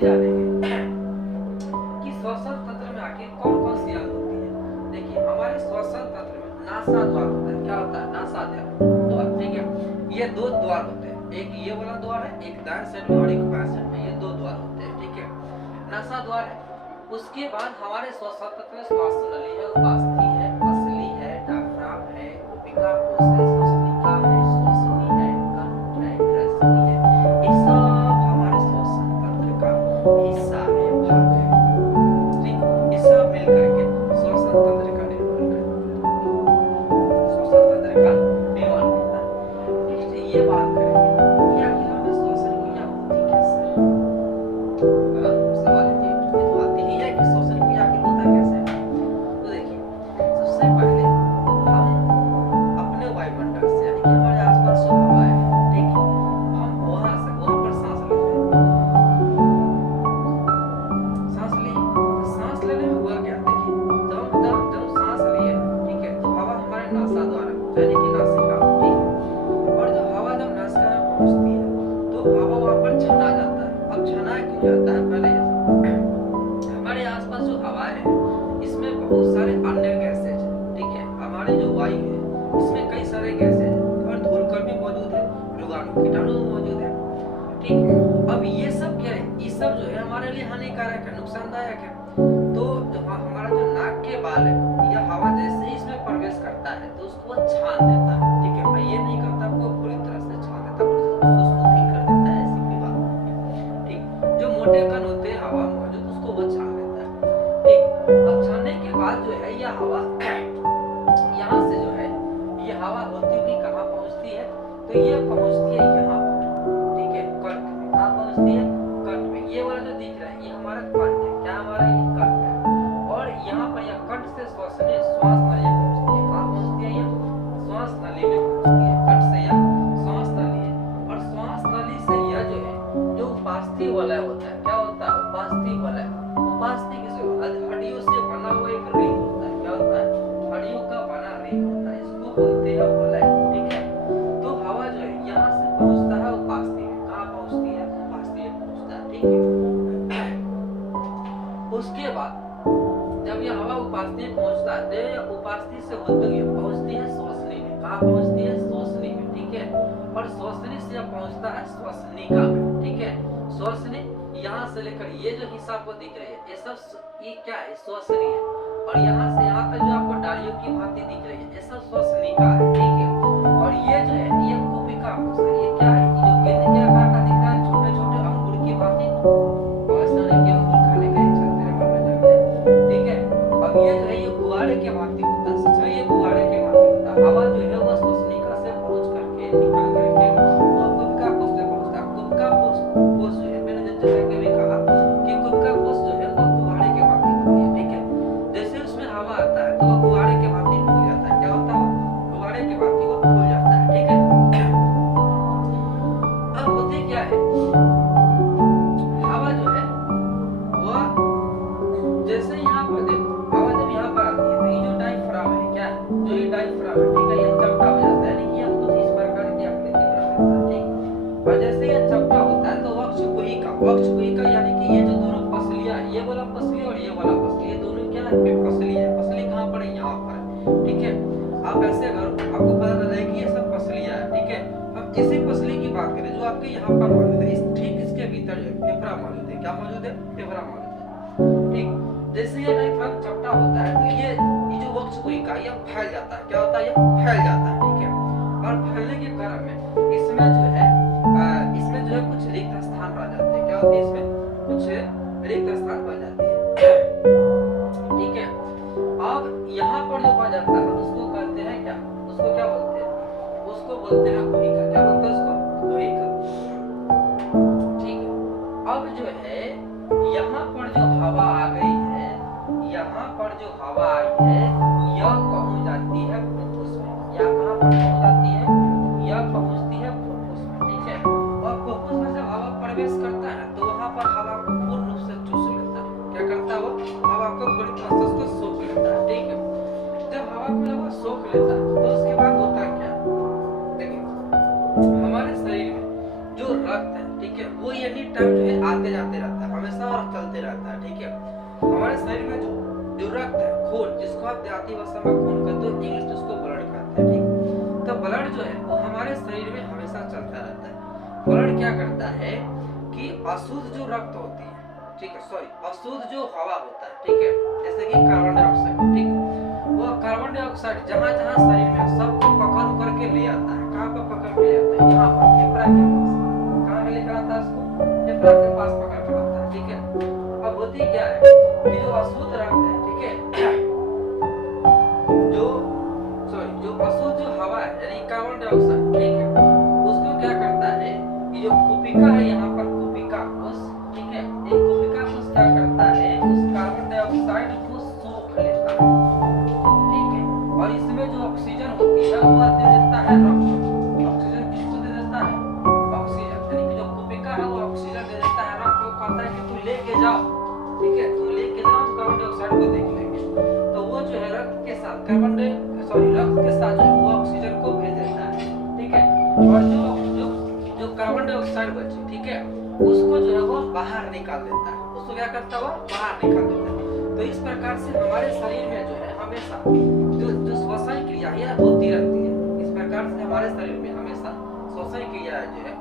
ये जानेंगे कि श्वसन तंत्र में आखिर कौन कौन सी अंग होती है। देखिए हमारे श्वसन तंत्र में नासा द्वार होता है। क्या होता है? नासा द्वार। ठीक है, ये दो द्वार होते हैं, एक ये वाला द्वार है, एक दाएं साइड में और एक बाएं साइड में, ये दो द्वार होते हैं। ठीक है, नासा द्वार है। उसके बाद हमारे श्वसन तंत्र में श्वास नली है, उपास्थि है, पसली है, डायफ्राम है, कुपिका कोश है, श्वसनिका है, श्वसनी है, कंठ है, ग्रसनी है। ये सब हमारे श्वसन तंत्र का हिस्सा है, भाग है। ठीक, ये सब मिलकर के श्वसन तंत्र का निर्माण करता है, श्वसन तंत्र का निर्माण करता है। नेक्स्ट ये बात करेंगे कि आखिर हमें श्वसन क्रिया होती कैसे है। सवाल ये तो आती ही है कि श्वसन क्रिया आखिर होता कैसे है। तो देखिए सबसे पहले हम अपने वायुमंडल से यानी कि हमारे आसपास जो हवा है, ठीक है, हम वहां पर सांस लेते हैं। सांस लिए, सांस लेने में हुआ क्या? देखिए जब सांस लिए, ठीक है, तो हवा हमारे नासा द्वारा यानी कि नासिका में, ठीक है, और जब हवा जब नासिका में पहुंचती है तो हवा वहां पर छना जाता है। अब छना क्यों जाता है? पहले हमारे आसपास जो हवा है इसमें बहुत सारे अन्य गैसेज हैं। ठीक है, हमारे जो वायु है इसमें कई सारे गैसेज हैं और धूलकण भी मौजूद है, रोगाणु कीटाणु मौजूद है। ठीक है, अब ये सब क्या है? ये सब जो है हमारे लिए हानिकारक है, नुकसानदायक है। तो जो हमारा जो नाक के बाल है, यह हवा जैसे ही इसमें प्रवेश करता है तो उसको छान देता है। ठीक है, मैं ये नहीं कहता आपको पूरी तरह से छान देता, उसको नहीं कर देता है, ऐसी कोई बात नहीं है। ठीक, जो मोटे कण होते हैं हवा में मौजूद उसको वो छान देता है। ठीक, अब छानने के बाद जो है यह हवा यहाँ से जो है ये हवा होती हुई कहाँ पहुँचती है? तो ये पहुँचती है यहाँ पर। ठीक है, कंठ में। कहाँ पहुँचती है? कंठ में। ये वाला जो दिख रहा है ये हमारा कंठ है। क्या हमारा? ये कंठ है। और यहाँ पर यह कंठ से श्वास नली पहुँचती है। कहाँ पहुँचती है? यह श्वास नली में पहुँचती है। कंठ से यह श्वास नली है, और श्वास नली से यह जो है जो उपास्थि वलय होता है, क्या होता है? उपास्थि वलय। उपास्थि किसे होता है? हड्डियों से बना हुआ एक रिंग होता है। क्या होता है? हड्डियों का बना रिंग होता है, इसको बोलते हैं वलय। ठीक है, तो हवा जो है यहाँ से पहुँचता है उपास्थि में। कहाँ पहुँचती है? उपास्थि में पहुँचता है। ठीक है, उसके बाद जब यह हवा उपास्थि में पहुँचता है तो यह उपास्थि से होते हुए पहुँचती है श्वसनी में। कहाँ पहुँचती है? श्वसनी में। ठीक है, और श्वसनी से यह पहुँचता है श्वसनिका में। ठीक है, श्वसनी यहाँ से लेकर ये जो हिस्सा आपको दिख रही है ये सब ये क्या है? श्वसनी है। और यहाँ से यहाँ तक जो आपको डालियों की भांति दिख रही है ये सब श्वसनिका है। ठीक है, और ये जो है ये कुपिका कोश है। ये क्या है? ये जो गेंद के आकार का दिख रहा है, छोटे छोटे अंगूर की भांति, वैसा नहीं कि अंगूर खाने का इच्छा तेरे मन में जाग जाए। ठीक है, अब ये जो है ये गुब्बारे के भांति होता है। सच में ये गुब्बारे के भांति होता है। हवा जो है वो श्वसनिका से पहुंच करके निकल करके वो कुपिका कोश में पहुंचता है। कुपिका कोश जो है मैंने जैसे कि भी कहा कि कुपिका कोश जो है वो गुब्बारे के भांति होती है। ठीक है, जैसे उसमें हवा आता है तो वो गुब्बारे के भांति फूल जाता है। क्या होता है? गुब्बारे के भांति वो फूल जाता है। ठीक है, अब होती क्या है? हवा जो है वह जैसे यहाँ पर देखो, हवा जब यहाँ पर आती है तो ये जो डायफ्राम है, क्या है? जो ये डायफ्राम है, ठीक है, ये चपटा हो जाता है, यानी कि यह कुछ इस प्रकार की आकृति बना रहता है। ठीक, और जैसे यह चपटा होता है तो वक्ष गुहिका यानी कि ये जो दोनों पसलियां, ये वाला पसली और ये वाला पसली, ये दोनों क्या है? पसली है। पसली कहाँ पर है? यहाँ पर है। ठीक है, आप ऐसे करो, आपको पता चल जाएगा कि ये सब पसलियां है। ठीक है, अब इसी पसली की बात करें जो आपके यहाँ पर मौजूद है, ठीक इसके भीतर जो फेफड़ा मौजूद है। क्या मौजूद है? फेफड़ा मौजूद है। ठीक, जैसे ये डायफ्राम चपटा होता है तो ये जो वक्ष गुहिका ये फैल जाता है। क्या होता है? ये फैल जाता है। ठीक है, और फैलने के कारण में इसमें जो है कुछ रिक्त स्थान रह जाते हैं। क्या होती है? इसमें कुछ रिक्त स्थान बन जाती है। ठीक है, अब यहाँ पर जो बन जाता है उसको कहते हैं क्या? उसको क्या बोलते हैं? उसको बोलते हैं गुहिका। क्या बोलते हैं उसको? गुहिका। ठीक है, अब जो है यहाँ पर जो हवा आ गई है, यहाँ पर जो हवा आई है यह पहुंच जाती है फुफ्फुस में। यह कहाँ पर पहुंच जाती है? यह पहुंचती है फुफ्फुस में। ठीक है, और फुफ्फुस में जब हवा प्रवेश करता है तो वहां पर हवा को पूर्ण रूप से चूस लेता है। क्या करता है? वो हवा को पूरी तरह से उसको सोख लेता है। ठीक है, जब हवा को जब सोख लेता है तो उसके बाद होता है क्या? देखिए हमारे शरीर में जो रक्त है, ठीक है, वो एनी टाइम जो है आते जाते रहता है। हमेशा आप देहाती भाषा में खून कहते हो, इंग्लिश में उसको ब्लड कहते हैं, ठीक। तो ब्लड जो है वो हमारे शरीर में हमेशा चलता रहता है। ब्लड क्या करता है कि अशुद्ध जो रक्त होती है, ठीक है, सॉरी अशुद्ध जो हवा होता है, ठीक है, जैसे कि कार्बन डाइऑक्साइड, ठीक, वो कार्बन डाइऑक्साइड जहाँ जहाँ शरीर में सबको पकड़ उकड़ के ले आता है। कहाँ पे पकड़ के ले आता है? यहाँ पर फेफड़ा के पास। कहाँ पे लेकर आता है उसको? फेफड़ा के पास पकड़ के लाता है, ठीक है। अब होती क्या है कि जो अशुद्ध रक्त है, ठीक है, जो अशुद्ध जो हवा है यानी कार्बन डाइऑक्साइड, ठीक है, उसको क्या करता है कि जो कुपिका है यहाँ पर कुपिका कोश, ठीक है, एक कुपिका कोश क्या करता है उस कार्बन डाइऑक्साइड को सोख लेता है, ठीक है, और इसमें जो ऑक्सीजन होती है वो दे देता है रक्त। ऑक्सीजन किसको दे देता है? ऑक्सीजन, यानी कि जो कुपिका है वो ऑक्सीजन दे देता है रक्त को, कहता है कि तू लेके जाओ, ठीक है, तुम लेके जाओ, हम कार्बन डाइऑक्साइड को देख लेंगे। तो वो जो है रक्त के साथ रक्त के साथ जो है वो ऑक्सीजन को भेज देता है, ठीक है, और जो कार्बन डाइऑक्साइड बचे, ठीक है, उसको जो है वो बाहर निकाल देता है। उसको क्या करता है? वो बाहर निकाल देता है। तो इस प्रकार से हमारे शरीर में जो है हमेशा जो श्वसन क्रिया है होती रहती है। इस प्रकार से हमारे शरीर में हमेशा श्वसन क्रिया जो है